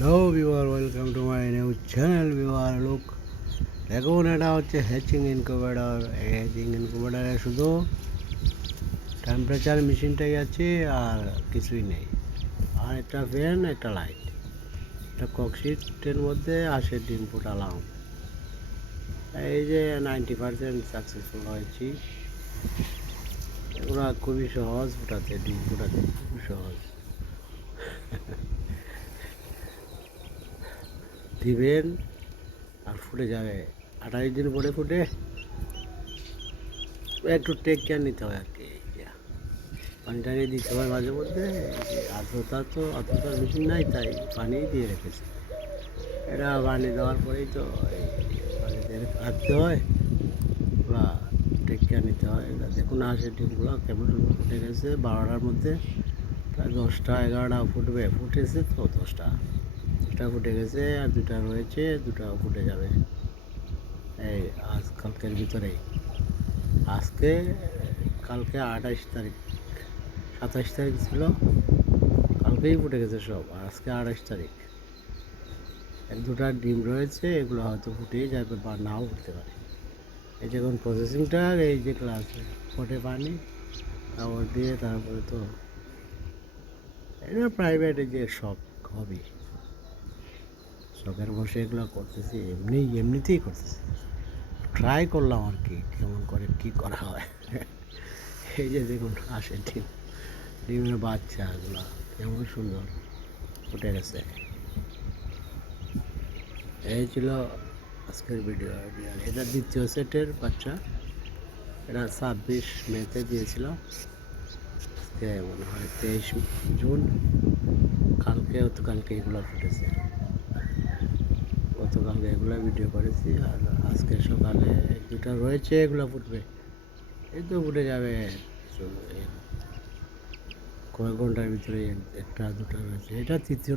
Hello viewer welcome to my new channel viewer look দেখুন এটা হচ্ছে হ্যাচিং ইনকুবেটার এই হ্যাচিং ইনকুবেটারে শুধু টেম্পারেচার মেশিনটাই আছে আর কিছুই নেই। আর একটা ফ্যান একটা লাইট এটা ককশিটের মধ্যে আসে ডিম ফুটালাম। এই যে নাইনটি পার্সেন্ট সাকসেসফুল হয়েছি। ওরা খুবই সহজ ফুটাতে, ডিম ফুটাতে, খুবই সহজ। দিবেন আর ফুটে যাবে। আঠাশ দিন পরে ফুটে। একটু টেক কেয়ার নিতে হয় আর কি পানি টানি দিতে হয় মাঝে মধ্যে আর্দ্রতা তো, আর্দ্রতার মেশিন নাই, তাই পানি দিয়ে রেখেছে। এটা পানি দেওয়ার পরেই তো পানি দিয়ে রাখতে হয়। ওরা টেক কেয়ার নিতে হয়। এটা দেখুন হাঁসের ডিমগুলো কেমন ফুটে গেছে। বারোটার মধ্যে প্রায় দশটা, এগারোটা ফুটবে। ফুটেছে তো দশটা। দুটা ফুটে গেছে, আর দুটা রয়েছে দুটা ফুটে যাবে। এই আজ কালকের ভিতরেই। আজকে, কালকে আঠাশ তারিখ, সাতাশ তারিখ ছিল। কালকেই ফুটে গেছে সব, আর আজকে আঠাশ তারিখ। দুটা ডিম রয়েছে, এগুলো হয়তো ফুটেই যাবে বা নাও ফুটতে পারে। এই যখন প্রসেসিংটা এই যে ক্লাসে ফোটে পানি খাবার দিয়ে তারপরে তো, এটা প্রাইভেটে যে শখ হবি শখের বসে এগুলো করতেছি, এমনি, এমনিতেই করতেছি। ট্রাই করলাম আর কি, কেমন করে, কি করা হয়। এই যে দেখুন আসে ডিম ডিমের বাচ্চা এগুলো, কেমন সুন্দর ফুটে গেছে। এই ছিল আজকের ভিডিও এটা দ্বিতীয় সেটের বাচ্চা। এটা ছাব্বিশ মেতে দিয়েছিলাম আজকে মনে হয় তেইশ জুন। কালকে তো কালকে এগুলো ফুটেছে। গতকালকে এগুলো ভিডিও করেছি আর আজকে সকালে দুটা রয়েছে এগুলো ফুটবে। এই তো উঠে যাবে। কয়েক ঘণ্টার ভিতরে একটা দুটা রয়েছে। এটা তৃতীয়